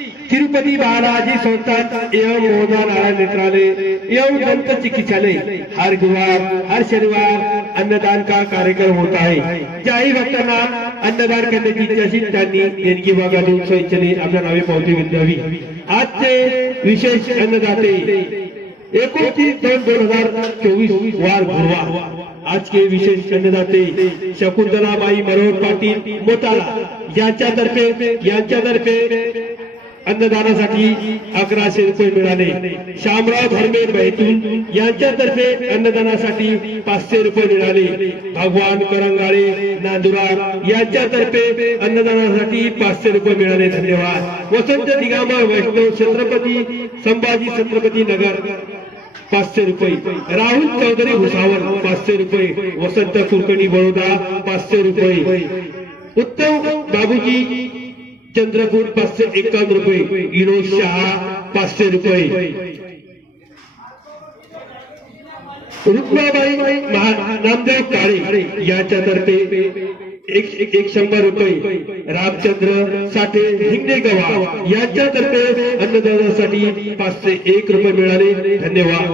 तिरुपति बालाजी संस्थान एवं मोहदा नारायण नेत्रालय एवं दंत चिकित्सालय हर गुरुवार हर शनिवार अन्नदान का कार्यक्रम होता है। ज्याही भक्तांना अन्नदान करण्याची इच्छा असेल त्यांनी देणगी भागातून स्वइच्छेने आपल्या नावे पावती द्यावी। आजचे विशेष अन्नदाते 29/2/2024 वार गुरुवार। आज के विशेष अन्नदाते शकुंतलाबाई मनोहर पाटील मोताला यांच्यातर्फे अन्नदानासाठी 1100 रुपये मिळाले। शामराव धर्मेर बैतूल यांच्यातर्फे अन्नदानासाठी 500 रुपये मिळाले। भगवान करंगाळे नांदुरा यांच्यातर्फे अन्नदानासाठी 500 रुपये मिळाले। धन्यवाद। वसंत दिगामा वैष्णव छत्रपती संभाजी छत्रपती नगर 500 रुपये। राहुल चौधरी भुसावळ 500 रुपये। वसंत कुलकर्णी बडोदा 500 रुपये। उत्तम बाबूजी चंद्रपूर 551 रुपये। विनोद शहा 500 रुपये। रुक्माबाई नामदेव काळे यांच्यातर्फे 100 रुपये। रामचंद्र साठे हिंगणे गवा यांच्यातर्फे अन्नदानासाठी 501 रुपये मिळाले। धन्यवाद।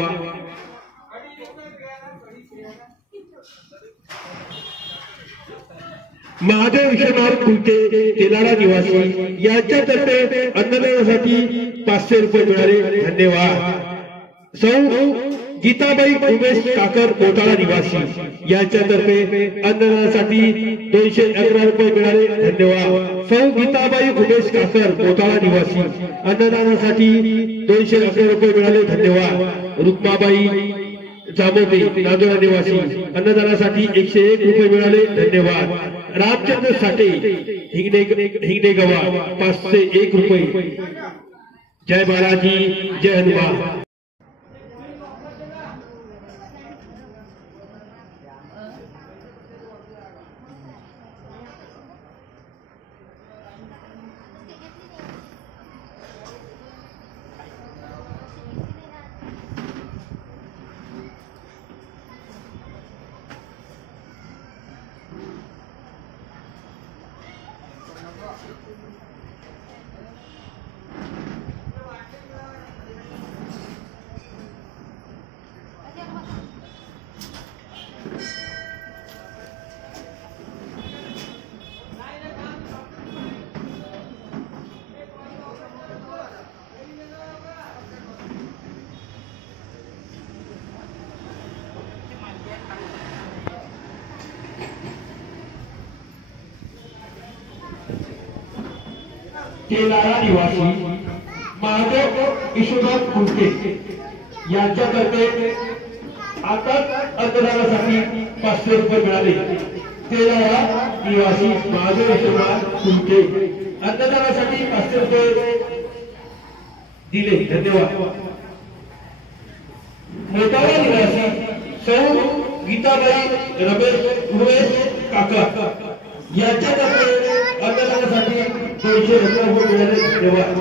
महादेव विश्वनाथ कुलते तेलारा निवासी यांच्यातर्फे अन्नदानासाठी 500 रुपये मिळाले। धन्यवाद। सौ गीताबाई उमेश काकर मोताळा निवासी यांच्यातर्फे अन्नदानासाठी 211 रुपये मिळाले। धन्यवाद। सौ गीताबाई उमेश काकर मोताळा निवासी अन्नदानासाठी 211 रुपये मिळाले। धन्यवाद। रुक्माबाई जामोटे नांदुरा निवासी अन्नदानासाठी 101 रुपये मिळाले। धन्यवाद। रामचंद्र साठे हिंगणे गवा 501 रुपये। जय बालाजी जय हनुमान। तेलारा निवासी महादेव विश्वनाथ कुलते यांच्यातर्फे आता अन्नदानासाठी 500 रुपये मिळाले। तेलारा निवासी महादेव विश्वनाथ कुलते अन्नदानासाठी 500 रुपये दिले। धन्यवाद। मोताळा निवासी सौ गीताबाई रमेश उमेश काका यांच्यातर्फे अन्नदानासाठी 211 रुपये मिळाले। धन्यवाद।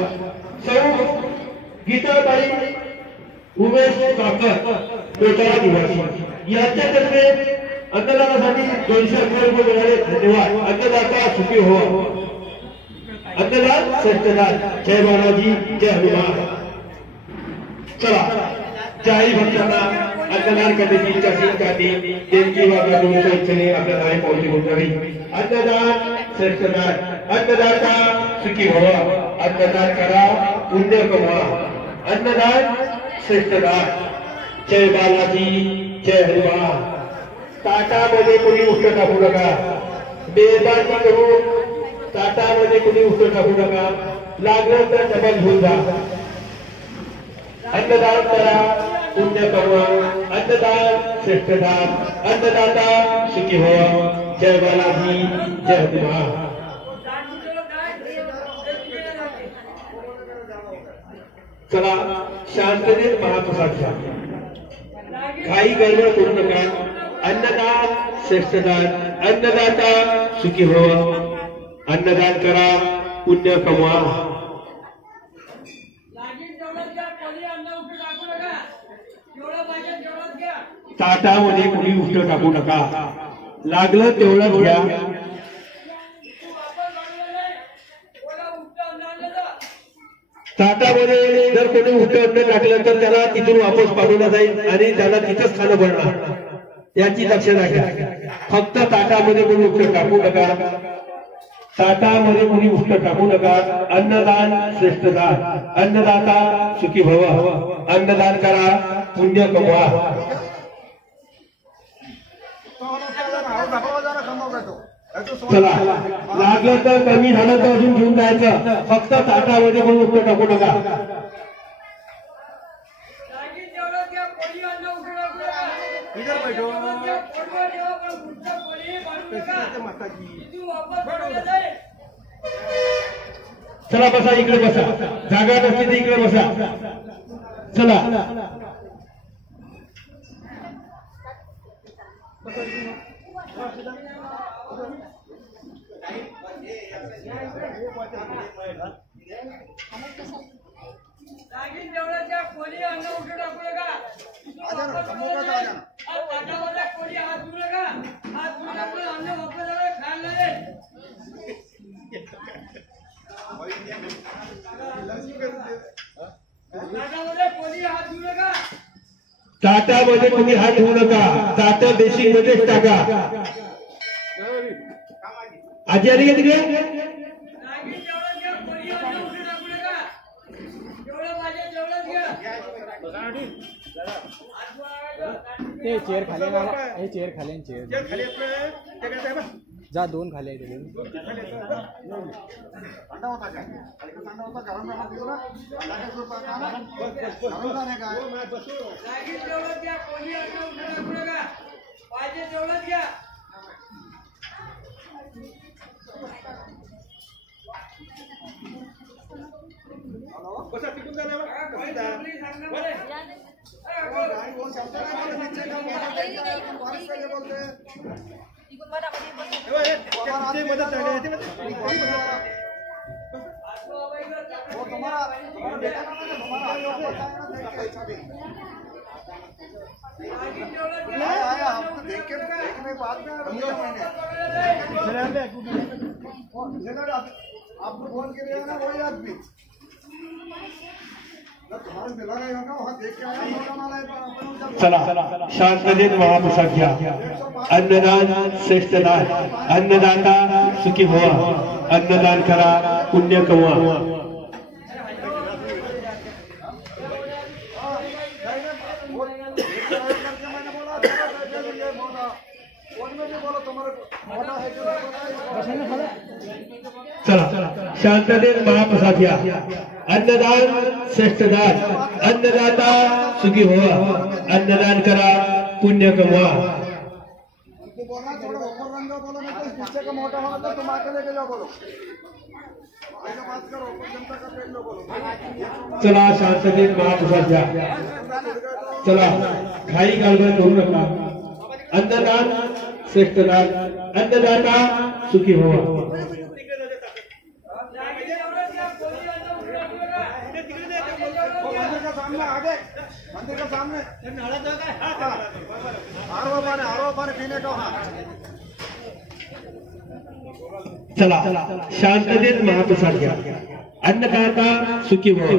सौ गीताबाई उमेश काका मोताळा निवासी यांच्यातर्फे अन्नदानासाठी 211 रुपये मिळाले। धन्यवाद। अन्नदाता सुखी हो। अन्नदान श्रेष्ठदान। जय बालाजी जय हनुमान। चला ज्याही भक्तांना अन्नदान करण्याची इच्छा असेल त्यांनी देणगी भागातून स्वइच्छेने आपल्या नावे पावती द्यावी। अन्नदान श्रेष्ठदान। अन्नदाता सुखी व्हावा। अन्नदान करा पुण्य कमवा। अन्नदान श्रेष्ठदान। जय बालाजी जय हनुमान। ताटामध्ये कोणी उष्ट टाकू नका। मेहरबानी करून ताटामध्ये कोणी उष्ट टाकू नका। लागलं तर डबल घेऊन जा। अन्नदान करा पुण्य कमवा। अन्नदान श्रेष्ठदान। अन्नदाता सुखी व्हावा। जय बालाजी जय हनुमान। चला शांततेत महाप्रसाद घ्या। काही गडबड करू नका। अन्नदान श्रेष्ठदान। अन्नदाता सुखी व्हावा। अन्नदान करा पुण्य कमवा। ताटामध्ये कोणी उष्ट टाकू नका। लागलं तेवढं घ्या। ताटामध्ये जर कोणी उलटं टाकलं तर त्याला तिथून वापस पाठवलं जाईल आणि त्याला तिथंच खाणं पडणार, याची दक्षता घ्या. फक्त ताटामध्ये कोणी उलटं टाकू नका, ताटामध्ये कोणी उलटं टाकू नका. अन्नदान श्रेष्ठ दान, अन्नदाता सुखी भव, अन्नदान करा पुण्य कमवा. चला, लागलं तर कमी झालं तर अजून घेऊन जायचं, फक्त ताटामध्ये कोणी उलटं टाकू नका. चला बसा, इकडे बसा, जागा नसली तर इकडे बसा. चला कोणी अन्न उठू टाकू नका, कोणी हात धुवू नका, हात धुवू टाकून अन्न वापस खायला नाही. कोणी हात धुवू नका, ताटामध्ये कोणी हात धुवू नका, ताट बेसिंग मध्येच टाका. आजी आली का तिकडे? ते चेअर खाली हे चेअर खाली चेअर जा, दोन खाली आहे आपको फोन के लिए ना वही आदमी चला शांततेत महाप्रसाद घ्या. अन्नदान श्रेष्ठ दान, अन्नदाता सुखी भवा, अन्नदान करा पुण्य कमवा. चला शांततेत महाप्रसाद घ्या. अन्नदान श्रेष्ठ दान, अन्नदाता सुखी भवा, अन्नदान करा पुण्य कमवा. बोलना थोड़ा ऊपर रंग बोलो, नहीं तो पीछे का मोटा होगा तो तुम आके लेके जाओ. बोलो ऐसा बात करो, जनता का पेट लो. बोलो चला शांततेत महाप्रसाद घ्या. चला घाई गडबड करू नका. अन्नदान श्रेष्ठ दान, अन्नदाता सुखी भवा. मंदिर का सामने आरो पानी पीने का. चला शांततेत महाप्रसाद घ्या. अन्नदाता सुखी भव.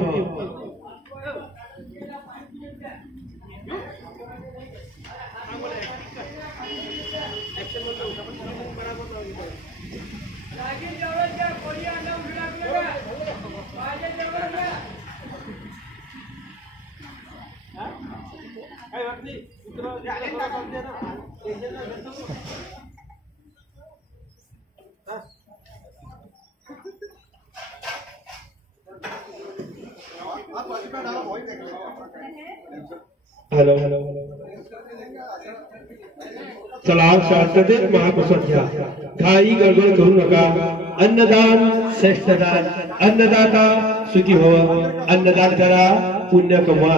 हॅलो हॅलो चला शांततेत महाप्रसाद घ्या. घाई गडबड करू नका. अन्नदान श्रेष्ठ दान, अन्नदाता सुखी भव, अन्नदान करा पुण्य कमवा.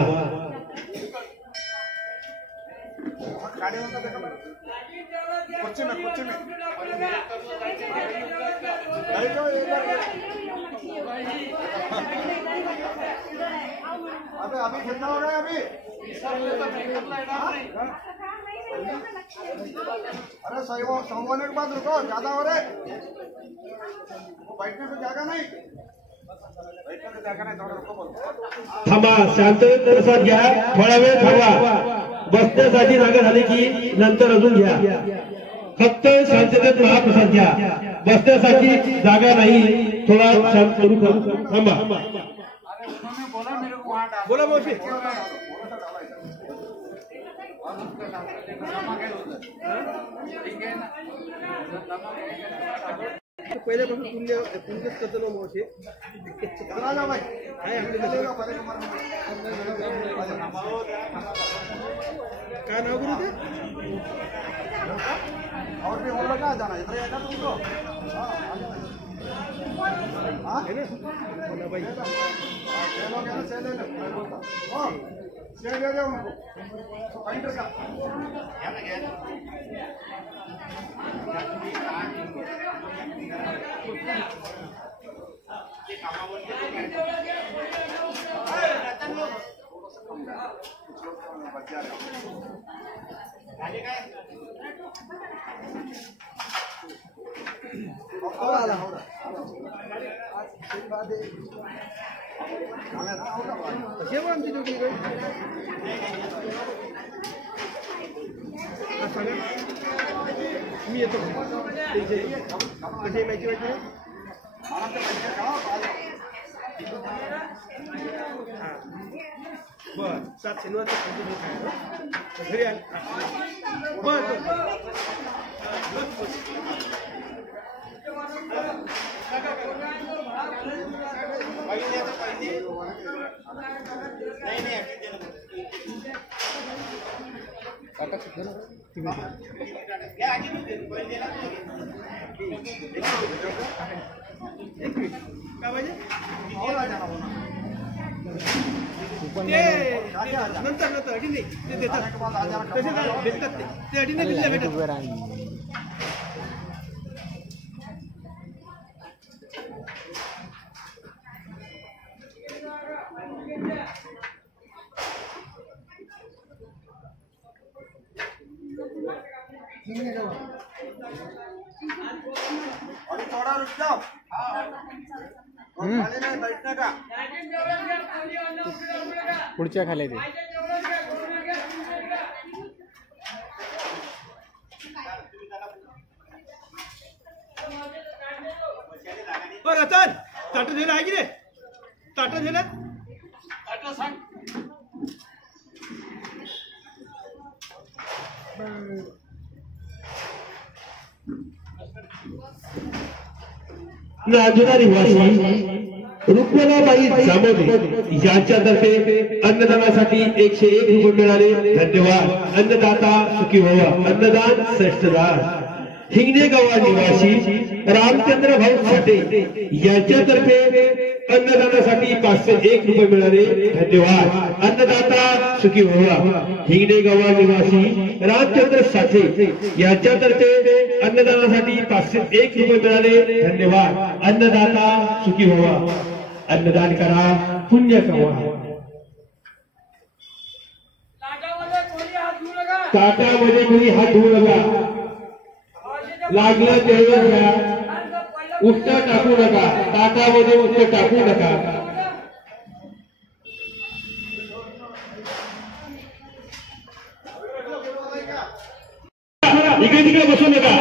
अभी कितना हो रहा है अभी? अरे सही वो 100 मिनट बाद रुको, ज्यादा हो रहे, वो बैठने को जगह नहीं. थांबा, शांत प्रसाद घ्या, थोडा वेळ थांबा. बसण्यासाठी जागा झाली की नंतर अजून घ्या. फक्त शांततेत महाप्रसाद घ्या. बसण्यासाठी जागा नाही, थोडा शांत करू. थांबा. बोला मावशी. पहिल्यापासून पुण्यच करतो ना मावशी. काय नाव करू ते? और भी और लगा जाना इधर आएगा तुमको हां है ना बोला भाई चलो क्या से ले लो हां से ले जाओ उनको फाइंडर का आमची ड्युटी मी येतो. कशी माहिती माहिती बर 7 शनिवारचं घरी आले. नंतर अडीने ते देतात तसे भेटतात ते अडीने दिले भेटतात. अभी थोड़ा रुक जाओ खाली नहीं बैठने का पुढच्या खाली ते रतन ताट दिलं आहे की रे? ताट दिलं सांग. नांदुरा निवासी रुक्मणाबाई जामोदे यांच्यातर्फे अन्नदानासाठी 101 रुपये मिळाले. धन्यवाद. अन्नदाता सुखी व्हावा. अन्नदान श्रेष्ठदान. हिंगणे गावा निवासी रामचंद्र भाऊ साठे यांच्यातर्फे अन्नदानासाठी 501 रुपये मिळाले. धन्यवाद. अन्नदाता सुखी व्हावा. हिंगणे गावा निवासी रामचंद्र साठे यांच्यातर्फे अन्नदानासाठी 501 रुपये मिळाले. धन्यवाद. अन्नदाता सुखी व्हावा. अन्नदान करा, पुण्य कमवा. ताटामध्ये कोणी हात धुवू नका. लागलं तेवढं घ्या. उष्ट टाकू नका. ताटामध्ये उष्ट टाकू नका. इकडे तिकडे बसू नका.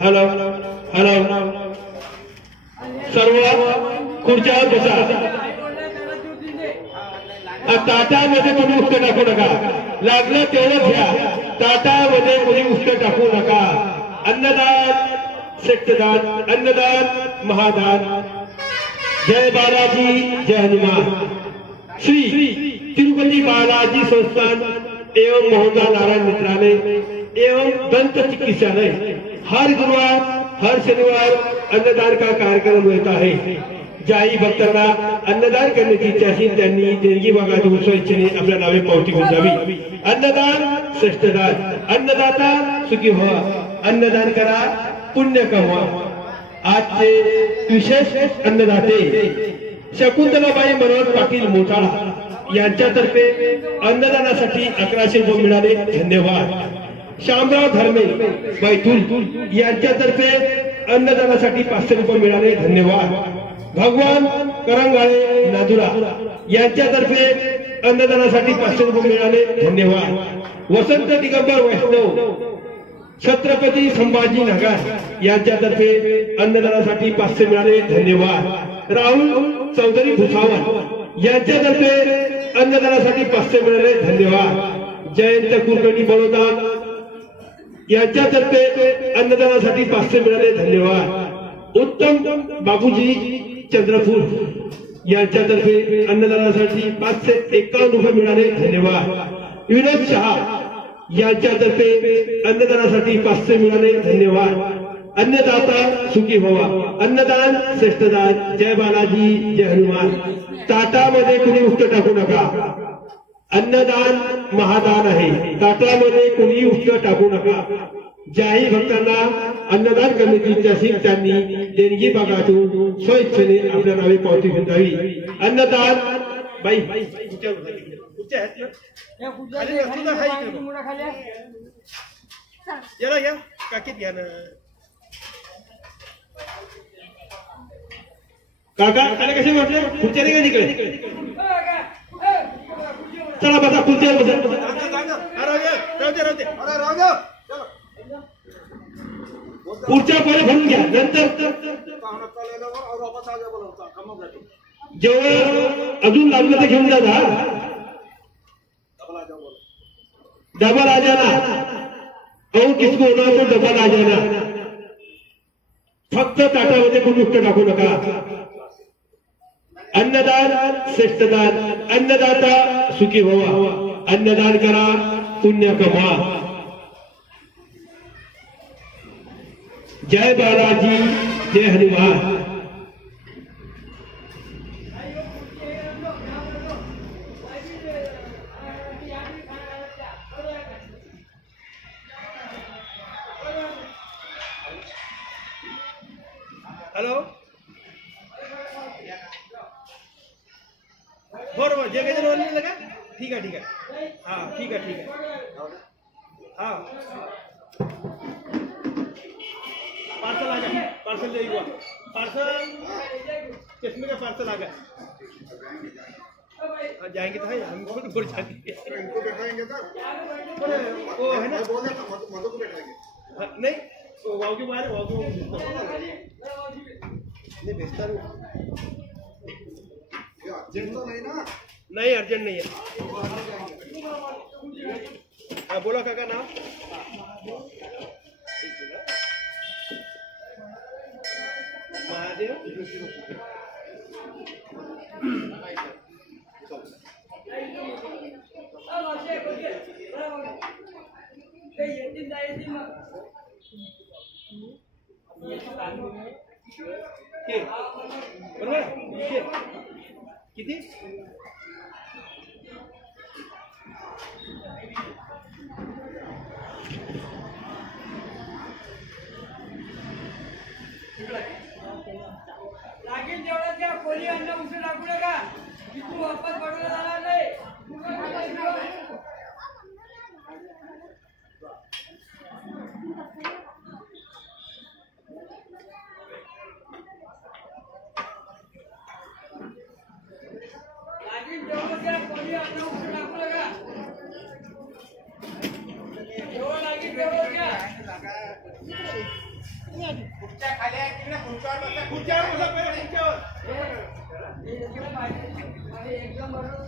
हॅलो हॅलो सर्व खुर्च्यावर बसा. ताटामध्ये कोणी उष्ट टाकू नका. लागलं तेवढं घ्या. ताटामध्ये कोणी उष्ट टाकू नका. अन्नदान श्रेष्ठदान. अन्नदान महादान. जय बालाजी जय हनुमान. श्री तिरुपति बालाजी संस्थान एवं मोहनदास नारायण मित्रालय एवं दंत चिकित्सालय हर गुरुवार हर शनिवार अन्नदान का कार्यक्रम रहता है. ज्याही भक्तांना अन्नदान करण्याची इच्छा असेल त्यांनी देणगी भागातून स्वेच्छेने आपल्या नावे पावती गुंजावी. अन्नदान श्रेष्ठदान. अन्नदाता सुखी व्हा. अन्नदान करा, पुण्य कमवा. आजचे विशेष अन्नदाते शकुंतलाबाई मनोहर पाटील मोताळा यांच्यातर्फे अन्नदानासाठी 1100 रुपये मिळाले. धन्यवाद. श्यामराव धर्मे बैतूल यांच्यातर्फे अन्नदानासाठी 500 रुपये मिळाले, धन्यवाद. भगवान करंगाळे नादुरा यांच्यातर्फे अन्नदानासाठी 500 रुपये मिळाले, धन्यवाद. वसंत दिगंबर वैष्णव छत्रपती संभाजीनगर यांच्यातर्फे अन्नदानासाठी 500 मिळाले, धन्यवाद. राहुल चौधरी भुसावळ यांच्यातर्फे अन्नदानासाठी 500 मिळाले, धन्यवाद. जयंत कुलकर्णी बडोदा यांच्यातर्फे अन्नदानासाठी 500 मिळाले, धन्यवाद. उत्तम बाबूजी चंद्रपूर यांच्यातर्फे अन्नदानासाठी 551 रुपये मिळाले, धन्यवाद. विनोद शहा यांच्यातर्फे अन्नदानासाठी 500 मिळाले, धन्यवाद. अन्नदाता सुखी व्हावा, अन्नदान श्रेष्ठदान. जय बालाजी, जय हनुमान. ताटामध्ये कुणी उष्ट टाकू नका. अन्नदान महादान आहे, ताटामध्ये कुणी उष्ट टाकू नका. ज्याही भक्तांना अन्नदान करण्याची इच्छा असेल त्यांनी देणगी भागातून स्वइच्छेने आपल्या नावे पावती घेतावी. अन्नदान बाई याला घ्या, काकीत घ्या ना काका. त्याला कसे म्हटले? खुर्च्या नाही का तिकडे? चला बसा, खुर्च्यावर बसा. पुढच्या पहिले भरून घ्या, नंतर जेव्हा अजून लागलं तर घेऊन जा. डबल आ जाना और किसको होना तो डबल आ जाना. फक्त ताटामध्ये कोणी उष्ट टाकू नका. अन्नदान श्रेष्ठदान. अन्नदाता सुखी व्हावा. अन्नदान करा, पुण्य कमा. जय बालाजी, जय हनुमान. हॅलो, बरोबर. जे काही जण का ठीक आहे, ठीक आहे. हा ठीक आहे, ठीक आहे. हा पार्सल आ गया, पार्सल ले हुआ, पार्सल किसमें का पार्सल आ गया. जाएंगे तो है, हम खुद भर जाएंगे. इनको बैठाएंगे सर, वो है ना, बोले मधु को बैठाएंगे. नहीं वाव के बाहर, वाव नहीं भेजता अर्जेंट तो नहीं ना? नहीं, अर्जेंट नहीं है. हाँ बोला काका नाम. महादेव. बरोबर किती. लागेल तेवढं द्या. कोणी अन्न उशीर टाकू नका. तू वापस पडून जाणार नाही. लागेल तेवढं द्या. कोणी अन्न उशीर टाकू नका. जेवढं लागेल तेवढं द्या. खुर्च्या खाली आहे, तिकडे खुर्च्यावर बसा. खुर्च्यावर बसा, पहिले खुर्च्यावर. एकदम बरोबर.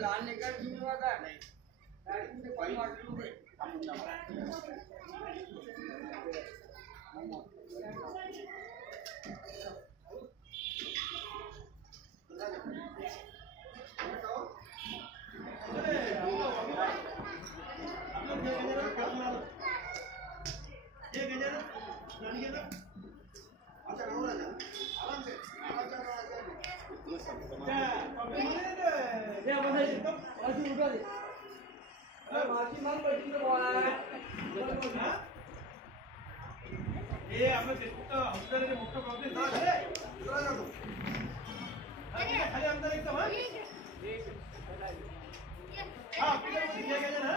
लहान लेकर घेऊन आता पाणी वाटलं. हे आपलं हॉस्पिटल मोठं प्रॉब्लेम झालं. खाली आमदार एकदम. हाँ, ऑफिसर को दिखाया गया ना।